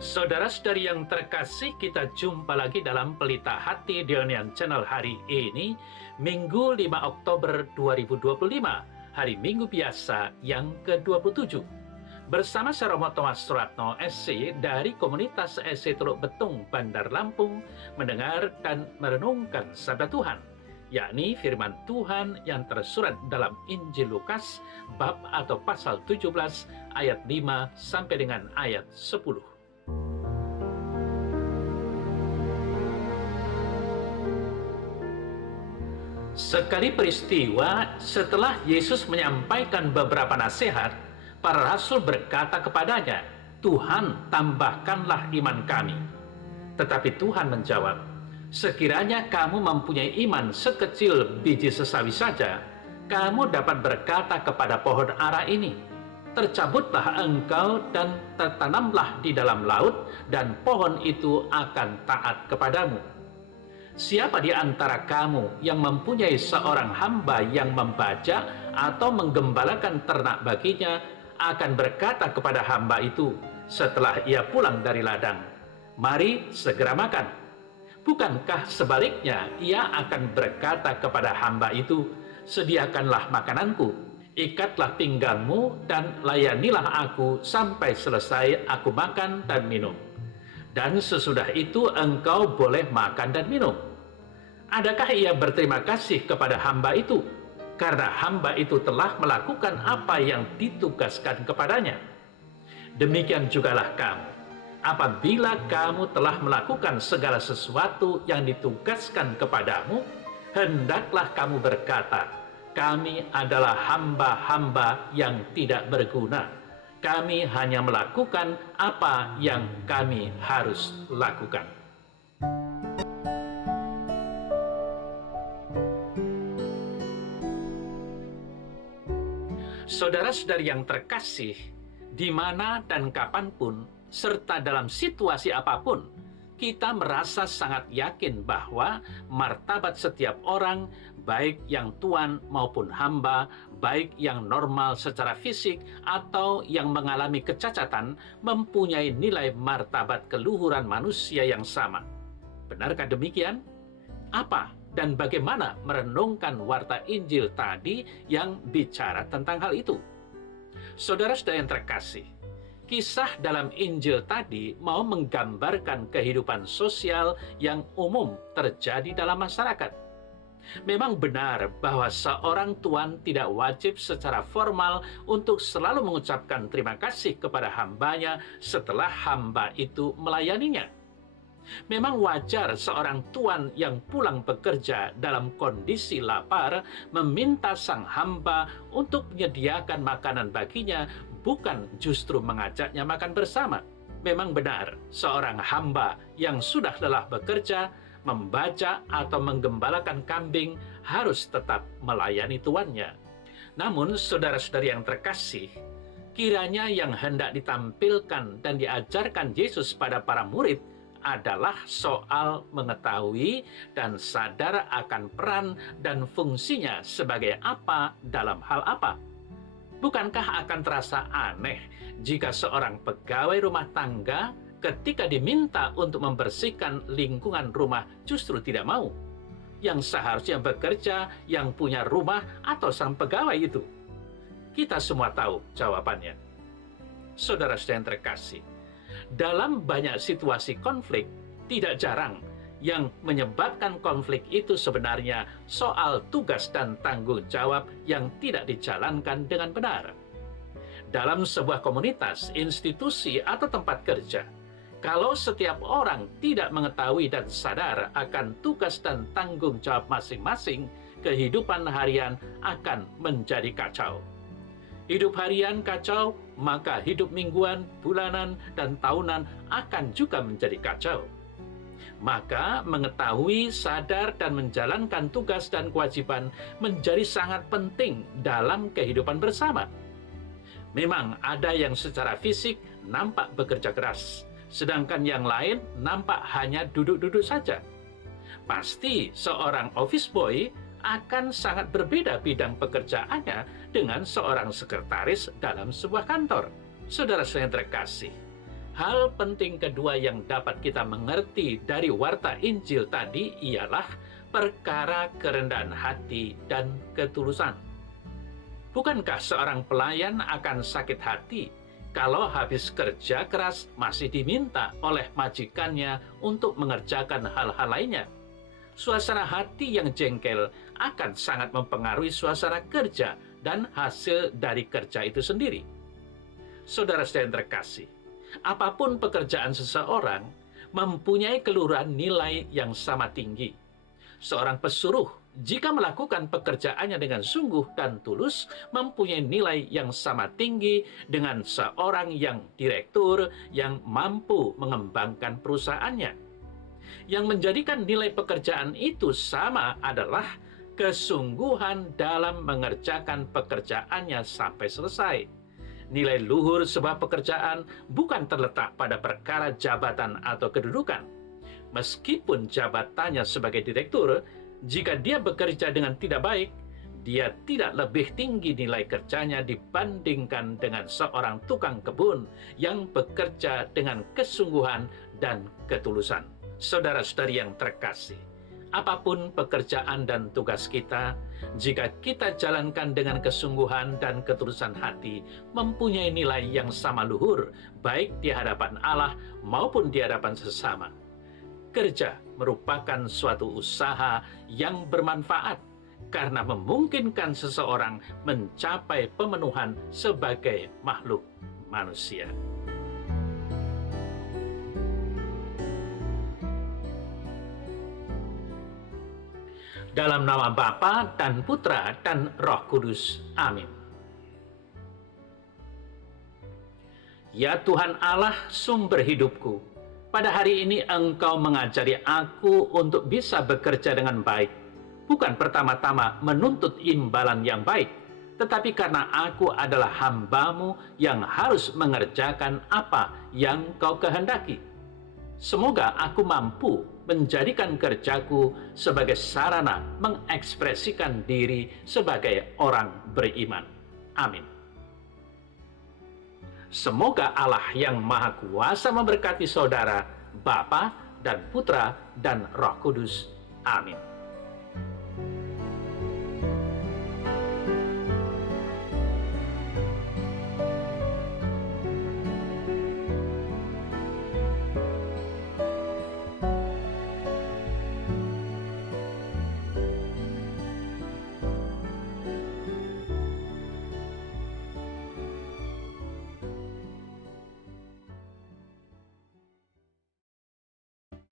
Saudara-saudari yang terkasih, kita jumpa lagi dalam Pelita Hati Dionian Channel hari ini, Minggu 5 Oktober 2025, hari Minggu biasa yang ke-27. Bersama saya Romo Thomas Suratno, SC, dari komunitas SC Teluk Betung, Bandar Lampung, mendengar dan merenungkan sabda Tuhan, yakni firman Tuhan yang tersurat dalam Injil Lukas, bab atau pasal 17, ayat 5 sampai dengan ayat 10. Sekali peristiwa, setelah Yesus menyampaikan beberapa nasihat, para rasul berkata kepadanya, "Tuhan, tambahkanlah iman kami." Tetapi Tuhan menjawab, "Sekiranya kamu mempunyai iman sekecil biji sesawi saja, kamu dapat berkata kepada pohon ara ini, 'Tercabutlah engkau dan tertanamlah di dalam laut,' dan pohon itu akan taat kepadamu. Siapa di antara kamu yang mempunyai seorang hamba yang membajak atau menggembalakan ternak baginya akan berkata kepada hamba itu setelah ia pulang dari ladang, 'Mari segera makan'? Bukankah sebaliknya ia akan berkata kepada hamba itu, 'Sediakanlah makananku, ikatlah pinggangmu dan layanilah aku sampai selesai aku makan dan minum. Dan sesudah itu engkau boleh makan dan minum.' Adakah ia berterima kasih kepada hamba itu karena hamba itu telah melakukan apa yang ditugaskan kepadanya? Demikian jugalah kamu. Apabila kamu telah melakukan segala sesuatu yang ditugaskan kepadamu, hendaklah kamu berkata, 'Kami adalah hamba-hamba yang tidak berguna. Kami hanya melakukan apa yang kami harus lakukan.'" Saudara-saudari yang terkasih, di mana dan kapanpun, serta dalam situasi apapun, kita merasa sangat yakin bahwa martabat setiap orang, baik yang tuan maupun hamba, baik yang normal secara fisik atau yang mengalami kecacatan, mempunyai nilai martabat keluhuran manusia yang sama. Benarkah demikian? Apa dan bagaimana merenungkan warta Injil tadi yang bicara tentang hal itu? Saudara-saudara yang terkasih, kisah dalam Injil tadi mau menggambarkan kehidupan sosial yang umum terjadi dalam masyarakat. Memang benar bahwa seorang tuan tidak wajib secara formal untuk selalu mengucapkan terima kasih kepada hambanya setelah hamba itu melayaninya. Memang wajar seorang tuan yang pulang bekerja dalam kondisi lapar meminta sang hamba untuk menyediakan makanan baginya, bukan justru mengajaknya makan bersama. Memang benar, seorang hamba yang sudah lelah bekerja, membajak atau menggembalakan kambing harus tetap melayani tuannya. Namun, saudara-saudari yang terkasih, kiranya yang hendak ditampilkan dan diajarkan Yesus pada para murid adalah soal mengetahui dan sadar akan peran dan fungsinya sebagai apa dalam hal apa. Bukankah akan terasa aneh jika seorang pegawai rumah tangga ketika diminta untuk membersihkan lingkungan rumah justru tidak mau? Yang seharusnya bekerja yang punya rumah atau sang pegawai itu? Kita semua tahu jawabannya. Saudara-saudara yang terkasih, dalam banyak situasi konflik, tidak jarang yang menyebabkan konflik itu sebenarnya soal tugas dan tanggung jawab yang tidak dijalankan dengan benar. Dalam sebuah komunitas, institusi, atau tempat kerja, kalau setiap orang tidak mengetahui dan sadar akan tugas dan tanggung jawab masing-masing, kehidupan harian akan menjadi kacau. Hidup harian kacau, maka hidup mingguan, bulanan, dan tahunan akan juga menjadi kacau. Maka mengetahui, sadar, dan menjalankan tugas dan kewajiban menjadi sangat penting dalam kehidupan bersama. Memang ada yang secara fisik nampak bekerja keras, sedangkan yang lain nampak hanya duduk-duduk saja. Pasti seorang office boy akan sangat berbeda bidang pekerjaannya dengan seorang sekretaris dalam sebuah kantor. Saudara-saudara yang terkasih, Hal penting kedua yang dapat kita mengerti dari warta Injil tadi ialah perkara kerendahan hati dan ketulusan. Bukankah seorang pelayan akan sakit hati kalau habis kerja keras masih diminta oleh majikannya untuk mengerjakan hal-hal lainnya? Suasana hati yang jengkel akan sangat mempengaruhi suasana kerja dan hasil dari kerja itu sendiri. Saudara-saudara yang terkasih, apapun pekerjaan seseorang mempunyai keluhuran nilai yang sama tinggi. Seorang pesuruh jika melakukan pekerjaannya dengan sungguh dan tulus mempunyai nilai yang sama tinggi dengan seorang yang direktur yang mampu mengembangkan perusahaannya. Yang menjadikan nilai pekerjaan itu sama adalah kesungguhan dalam mengerjakan pekerjaannya sampai selesai. Nilai luhur sebuah pekerjaan bukan terletak pada perkara jabatan atau kedudukan. Meskipun jabatannya sebagai direktur, jika dia bekerja dengan tidak baik, dia tidak lebih tinggi nilai kerjanya dibandingkan dengan seorang tukang kebun yang bekerja dengan kesungguhan dan ketulusan. Saudara-saudari yang terkasih, apapun pekerjaan dan tugas kita, jika kita jalankan dengan kesungguhan dan ketulusan hati, mempunyai nilai yang sama luhur, baik di hadapan Allah maupun di hadapan sesama. Kerja merupakan suatu usaha yang bermanfaat karena memungkinkan seseorang mencapai pemenuhan sebagai makhluk manusia. Dalam nama Bapa dan Putra dan Roh Kudus. Amin. Ya Tuhan Allah, sumber hidupku, pada hari ini Engkau mengajari aku untuk bisa bekerja dengan baik, bukan pertama-tama menuntut imbalan yang baik, tetapi karena aku adalah hamba-Mu yang harus mengerjakan apa yang Kau kehendaki. Semoga aku mampu menjadikan kerjaku sebagai sarana mengekspresikan diri sebagai orang beriman. Amin. Semoga Allah yang Maha Kuasa memberkati saudara, Bapa dan Putra dan Roh Kudus. Amin.